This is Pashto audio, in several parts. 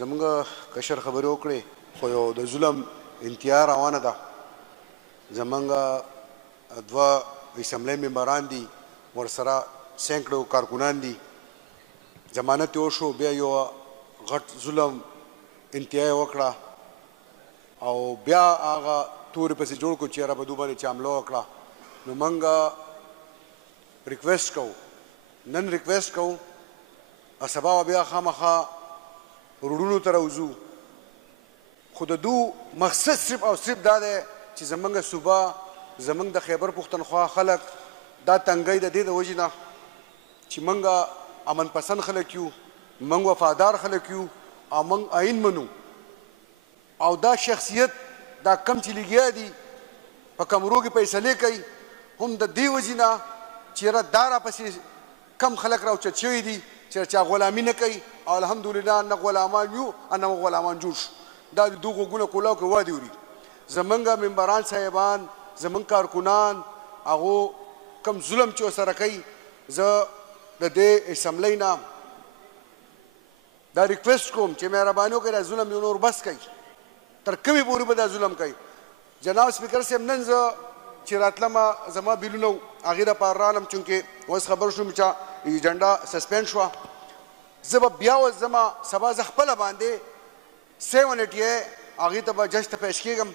زمونږ کشر خبرې وکړې خو یو د ظلم انتها روانه ده. زمونږ دوه اسمبلی ممبران دي، ورسره سینکړو کارکونان دي. ضمانت یې وشو، بیا یو غټ ظلم انتها یې وکړه او بیا هغه تورې پسې جوړ کړو چې یاره په دو باندې چې حمله وکړه. نو موږ ریکویسټ کوو، نن ریکویسټ کوو، سبا بیا خامخا روډونو ته راوځو. خو د دو مقصد صرف او صرف دا دی چې زمونږ صوبه، زمونږ د خیبر پښتونخوا خلک دا تنګۍ د دې د وجې نه چې موږ امن پسند خلک یو، موږ وفادار خلک یو او موږ آئین منو. او دا شخصیت دا کم چې لګیا دي په کمرو کې فیصلې کوي، هم د دې وجې نه چې یاره دا راپسې کم خلک راوچت شوي دي چې چا غلامي نه کوي. او الحمدلله نه غلامان یو نه غلامان جوړ شو. دا د دوه غوږونه کولاو کې وادي وړي. زمونږ ممبران صاحبان، زمونږ کارکنان، هغو کم ظلم چې ورسره کوي، زه د دې اسمبلی نه دا ریکویسټ کوم چې مهرباني وکړئ دا ظلم یو نور بس کوي. تر کومې پورې به دا ظلم کوي؟ جناب سپیکر صاحب، نن زه چې راتلم زما بیلونه و هغې دپاره رالم، چونکې اوس خبر شوم چې ایجنډا سسپینډ شوه. زه به بیا اوس ځمه سبا زه خپله باندې 788 هغې ته به جج ته پیش کېږم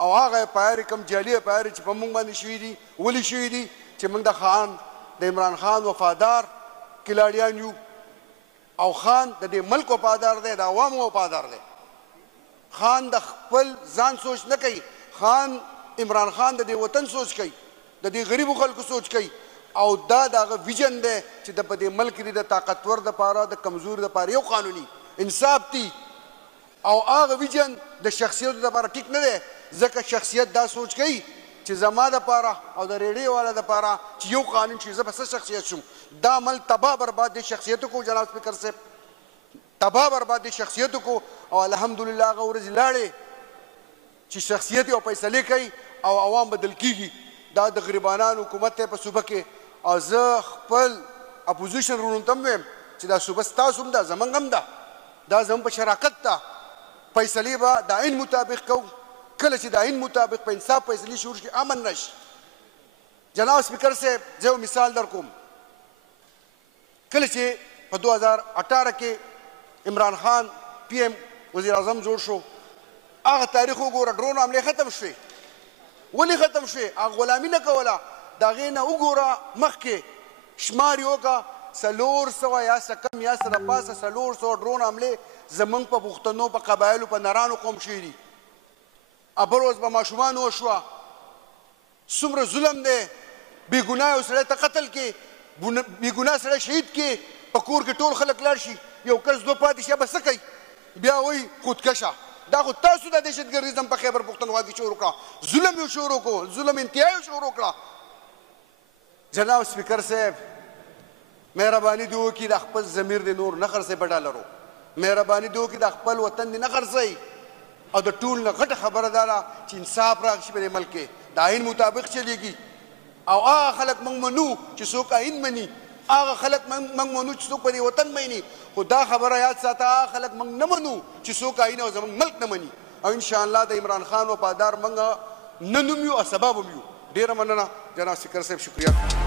او هغه پایرې کوم جعلي پایرې چې په موږ باندې شوي دي، ولې شوي دي چې موږ د خان د عمران خان وفادار کلاړیان یو او خان د دې ملک وفادار دی، د عوامو وفادار دی. خان د خپل ځان سوچ نه کوي، خان عمران خان د دې وطن سوچ کوي، د دې غریبو خلکو سوچ کوي. او دا د هغه ویژن دی چې د په دې ملک کې د طاقتور دپاره د کمزور دپاره یو قانوني انصاف دی. او هغه ویژن د شخصیتو دپاره ټیک نه دی، ځکه شخصیت دا سوچ کوي چې زما دپاره او د ریډیو والا دپاره چې یو قانون شي، زه به څه شخصیت شم. دا عمل تباه برباد دی شخصیتو کو. جناب سپیکر صاحب، تباه برباد دی شخصیتو کو. او الحمدلله هغه ورځې لاړې چې شخصیت او فیصلې کوي او عوام بدل کیږي. دا د غریبانانو حکومت دی په صوبه کې. او زه خپل اپوزیشن رونو ته هم وایم چې دا صوبه ستاسو هم ده، زموږ هم ده، دا زموږ په شراکت ده. فیصلې به د آئین مطابق کوو. کله چې د آئین مطابق په انصاف فیصلې شروع شي، امن راشي. جناب سپیکر صاحب، زه یو مثال در کوم. کله چې په 2018 کې عمران خان پی ایم وزیر اعظم جوړ شو، هغه تاریخ وګوره، ډرون حملې ختم شوې. ولې ختم شوې؟ هغه غلامي نه کوله. د هغې نه وګوره مخکې شمار یې وکړه 400 یا څه کم یا سره پاسه 400 ډرون حملې زمونږ په پښتنو، په قبایلو، په نرانو قوم شوي دي. بل ورځ به ماشومانو وشوه. څومره ظلم دی! بېګناه یو سړی ته قتل کې، بېګناه سړی شهید کې، په کور کې ټول خلک لاړ شي، یو کس دو پاتې شي، به څه کوي؟ بیا وایي خودکشه. دا خو تاسو د دهشتګردیزم په خیبر پښتونخوا کې شروع کړه، ظلم یې شروع کړو، ظلم انتها یې شروع کړه. جناب سپیکر صاحب، مهرباني دې وکړي د خپل ضمیر دې نور نه خرڅوئ په ډالرو. مهرباني دې وکړي د خپل وطن دې نه خرڅوئ. او د ټول نه غټه خبره دا ده چې انصاف راشي په دې ملک کې، د آئین مطابق چلېږي. او هغه خلک موږ منو چې څوک آئین مني، هغه خلک موږ منو چې څوک په دې وطن مني. خو دا خبره یاد ساته، هغه خلک موږ نه منو چې څوک آئین او زموږ ملک نه مني. او انشاءالله د عمران خان وفادار موږ نن هم یو او سبا به هم یو. ډېره مننه جناب سپیکر صاحب، شکریه.